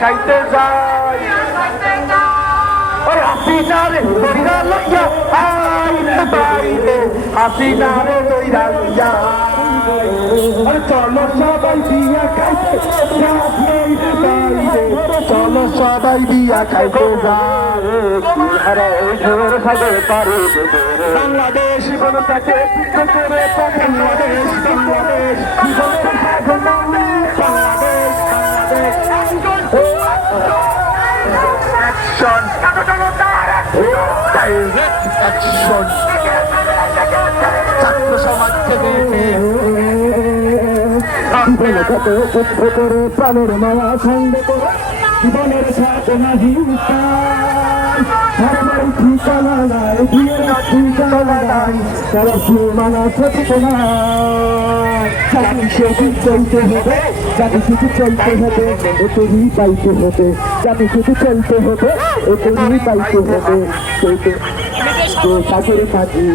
খাইতে যাই হাসিনা রে দইরা লইয়া আইতে বাইরে হাসিনা রে দইরা লইয়া চলো সবাই বিয়া খাইতে বাইরে চলো সবাই বিয়া খাইতে বাংলাদেশ গণতাকে করে Bangladesh Bangladesh Bangladesh action direct action ছাত্র সমাজ থেকে প্রাণের মায়া খন্ড করে জীবনের সাধনা ঠিকানা নাই ঠিকানা নাই তারা মানা সত্য নাই জাতি শুধু চলতে হবে জাতি শুধু চলতে হবে এতই পাইতে হবে জাতি শুধু চলতে হবে এতই পাইতে হবে চলতে সাগরে কাটিয়ে